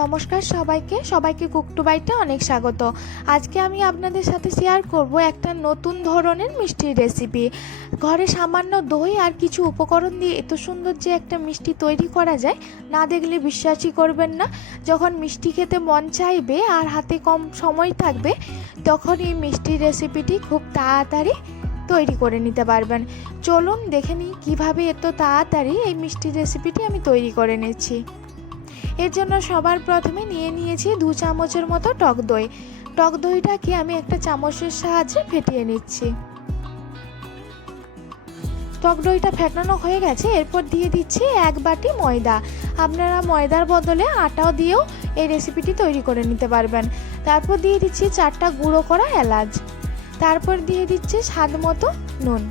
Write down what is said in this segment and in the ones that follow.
নমস্কার সবাইকে cook two বাইটে অনেক স্বাগত। আজকে আমি আপনাদের সাথে শেয়ার করব একটা নতুন ধরনের মিষ্টির রেসিপি। ঘরে সামান্য দই আর কিছু উপকরণ দিয়ে এত সুন্দর যে একটা মিষ্টি তৈরি করা যায়, না দেখলে বিশ্বাসই করবেন না। যখন মিষ্টি খেতে মন চাইবে আর হাতে কম সময় থাকবে, তখন এই মিষ্টির রেসিপিটি খুব তাড়াতাড়ি তৈরি করে নিতে পারবেন। চলুন দেখে নিই কীভাবে এত তাড়াতাড়ি এই মিষ্টির রেসিপিটি আমি তৈরি করে নিচ্ছি। এর জন্য সবার প্রথমে নিয়ে নিয়েছি 2 চামচের মতো টক দই। টক দইটাকে আমি একটা চামচের সাহায্যে ফেটিয়ে নিচ্ছি। টক দইটা ফেটানো হয়ে গেছে, এরপর দিয়ে দিচ্ছি 1 বাটি ময়দা। আপনারা ময়দার বদলে আটাও দিয়েও এই রেসিপিটি তৈরি করে নিতে পারবেন। তারপর দিয়ে দিচ্ছি 4টা গুঁড়ো করা এলাচ। তারপর দিয়ে দিচ্ছি স্বাদ মতো নুন।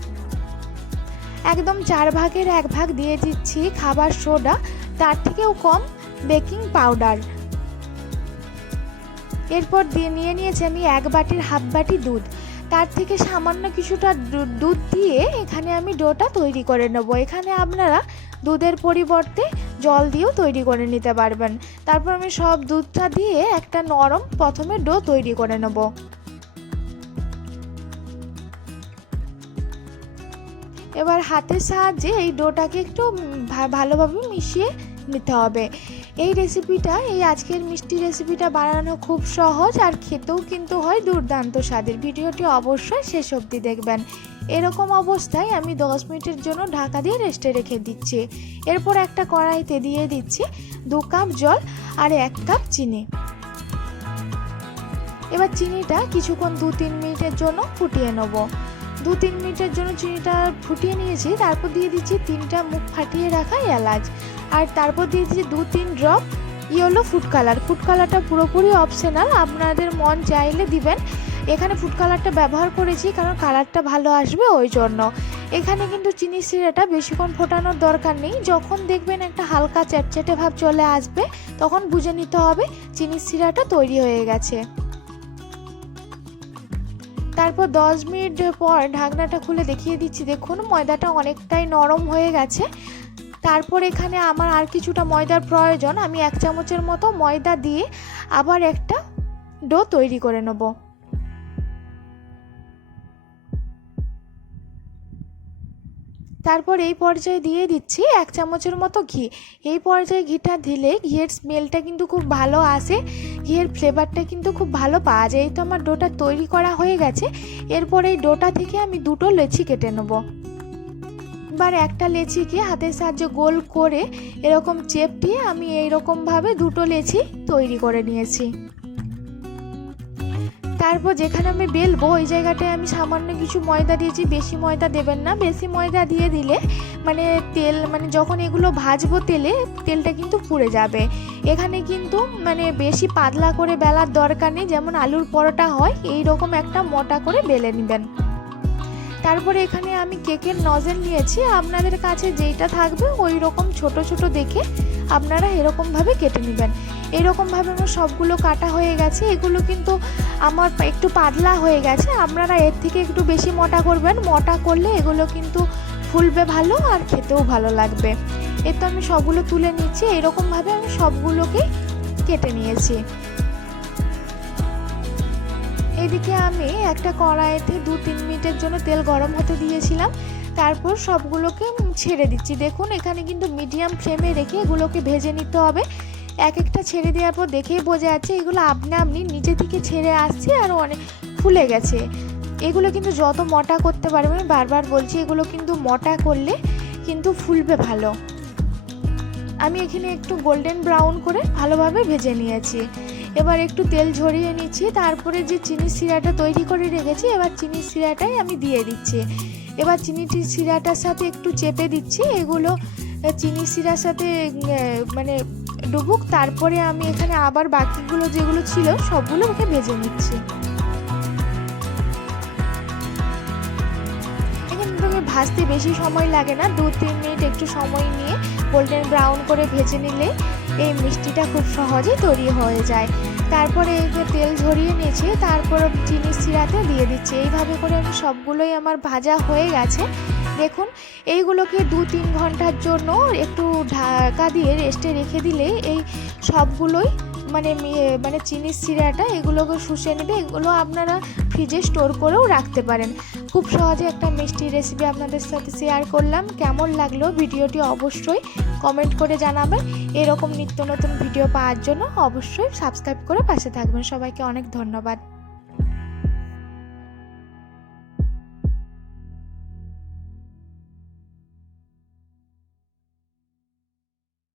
একদম 4 ভাগের 1 ভাগ দিয়ে দিচ্ছি খাবার সোডা, তার থেকেও কম বেকিং পাউডার। এরপর নিয়ে নিয়েছি আমি 1 বাটির হাফ বাটি দুধ। তার থেকে সামান্য কিছুটা দুধ দিয়ে এখানে আমি ডোটা তৈরি করে নেব। এখানে আপনারা দুধের পরিবর্তে জল দিয়েও তৈরি করে নিতে পারবেন। তারপর আমি সব দুধটা দিয়ে একটা নরম প্রথমে ডো তৈরি করে নেব। এবার হাতের সাহায্যে এই ডোটাকে একটু ভালোভাবে মিশিয়ে নিতে হবে। এই রেসিপিটা, এই আজকের মিষ্টি রেসিপিটা বানানো খুব সহজ আর খেতেও কিন্তু হয় দুর্দান্ত স্বাদের। ভিডিওটি অবশ্যই শেষ অবধি দেখবেন। এরকম অবস্থায় আমি 10 মিনিটের জন্য ঢাকা দিয়ে রেস্টে রেখে দিচ্ছি। এরপর একটা কড়াইতে দিয়ে দিচ্ছি 2 কাপ জল আর 1 কাপ চিনি। এবার চিনিটা কিছুক্ষণ 2-3 মিনিটের জন্য ফুটিয়ে নেব। 2-3 মিনিটের জন্য চিনিটা ফুটিয়ে নিয়েছি। তারপর দিয়ে দিচ্ছি 3টা মুখ ফাটিয়ে রাখা এলাচ, আর তারপর দিয়ে দিচ্ছি 2-3 drop yellow food colour. Food কালারটা পুরোপুরি অপশনাল, আপনাদের মন চাইলে দিবেন। এখানে ফুড কালারটা ব্যবহার করেছি কারণ কালারটা ভালো আসবে ওই জন্য। এখানে কিন্তু চিনির সিরাটা বেশিক্ষণ ফোটানোর দরকার নেই। যখন দেখবেন একটা হালকা চ্যাটচ্যাটে ভাব চলে আসবে, তখন বুঝে নিতে হবে চিনির সিরাটা তৈরি হয়ে গেছে। তারপর 10 মিনিট পর ঢাকনাটা খুলে দেখিয়ে দিচ্ছি। দেখুন ময়দাটা অনেকটাই নরম হয়ে গেছে। তারপর এখানে আমার আর কিছুটা ময়দার প্রয়োজন। আমি 1 চামচের মতো ময়দা দিয়ে আবার একটা ডো তৈরি করে নেব। তারপর এই পর্যায়ে দিয়ে দিচ্ছি 1 চামচের মতো ঘি। এই পর্যায়ে ঘিটা দিলে ঘিয়ের স্মেলটা কিন্তু খুব ভালো আসে, ঘিয়ের ফ্লেভারটা কিন্তু খুব ভালো পাওয়া যায়। এই তো আমার ডোটা তৈরি করা হয়ে গেছে। এরপর এই ডোটা থেকে আমি 2টো লেচি কেটে নেব। এবার একটা লেচিকে হাতের সাহায্যে গোল করে এরকম চেপ দিয়ে আমি এইরকমভাবে 2টো লেচি তৈরি করে নিয়েছি। তারপর যেখানে আমি বেলবো ওই জায়গাটায় আমি সামান্য কিছু ময়দা দিয়েছি। বেশি ময়দা দেবেন না, বেশি ময়দা দিয়ে দিলে তেল যখন এগুলো ভাজবো তেলটা কিন্তু পুড়ে যাবে। এখানে কিন্তু বেশি পাতলা করে বেলার দরকার নেই, যেমন আলুর পরোটা হয় এই রকম একটা মোটা করে বেলে নেবেন। তারপরে এখানে আমি কেকের নজেল নিয়েছি। আপনাদের কাছে যেইটা থাকবে ওই রকম ছোট ছোট দেখে আপনারা এরকমভাবে কেটে নেবেন। এরকমভাবে আমার সবগুলো কাটা হয়ে গেছে। এগুলো কিন্তু আমার একটু পাতলা হয়ে গেছে, আপনারা এর থেকে একটু বেশি মোটা করবেন। মোটা করলে এগুলো কিন্তু ফুলবে ভালো আর খেতেও ভালো লাগবে। এর তো আমি সবগুলো তুলে নিচ্ছি। এরকমভাবে আমি সবগুলোকে কেটে নিয়েছি। এদিকে আমি একটা কড়াইতে 2-3 মিনিটের জন্য তেল গরম হতে দিয়েছিলাম। তারপর সবগুলোকে ছেড়ে দিচ্ছি। দেখুন এখানে কিন্তু মিডিয়াম ফ্লেমে রেখে এগুলোকে ভেজে নিতে হবে। এক একটা ছেড়ে দেওয়ার পর দেখেই বোঝা যাচ্ছে এগুলো আপনি নিচে থেকে ছেড়ে আসছে আর অনেক ফুলে গেছে। এগুলো কিন্তু যত মোটা করতে পারবেন, বারবার বলছি, এগুলো কিন্তু মোটা করলে কিন্তু ফুলবে ভালো। আমি এখানে একটু গোল্ডেন ব্রাউন করে ভালোভাবে ভেজে নিয়েছি। এবার একটু তেল ঝরিয়ে নিচ্ছি। তারপরে যে চিনির সিরাটা তৈরি করে রেখেছি, এবার চিনির সিরাটাই আমি দিয়ে দিচ্ছি। এবার চিনির সিরাটার সাথে একটু চেপে দিচ্ছি, এগুলো চিনির সিরার সাথে ডুবুক। তারপরে আমি এখানে আবার বাকিগুলো যেগুলো ছিল সবগুলো ওকে ভেজে নিচ্ছি। এখানে ভাজতে বেশি সময় লাগে না, 2-3 মিনিট একটু সময় নিয়ে গোল্ডেন ব্রাউন করে ভেজে নিলে এই মিষ্টিটা খুব সহজেই তৈরি হয়ে যায়। তারপরে এই যে তেল ঝরিয়ে নিয়েছি, তারপর চিনির সিরাতে দিয়ে দিচ্ছি। এইভাবে করে আমি সবগুলোই আমার ভাজা হয়ে গেছে। দেখুন এইগুলোকে 2-3 ঘন্টার জন্য একটু ঢাকা দিয়ে রেস্টে রেখে দিলে এই সবগুলোই মানে চিনির সিরাটা এগুলোকে শুষে নেবে। এগুলো আপনারা ফ্রিজে স্টোর করেও রাখতে পারেন। খুব সহজে একটা মিষ্টি রেসিপি আপনাদের সাথে শেয়ার করলাম। কেমন লাগলো ভিডিওটি অবশ্যই কমেন্ট করে জানাবেন। এরকম নিত্য নতুন ভিডিও পাওয়ার জন্য অবশ্যই সাবস্ক্রাইব করে পাশে থাকবেন। সবাইকে অনেক ধন্যবাদ।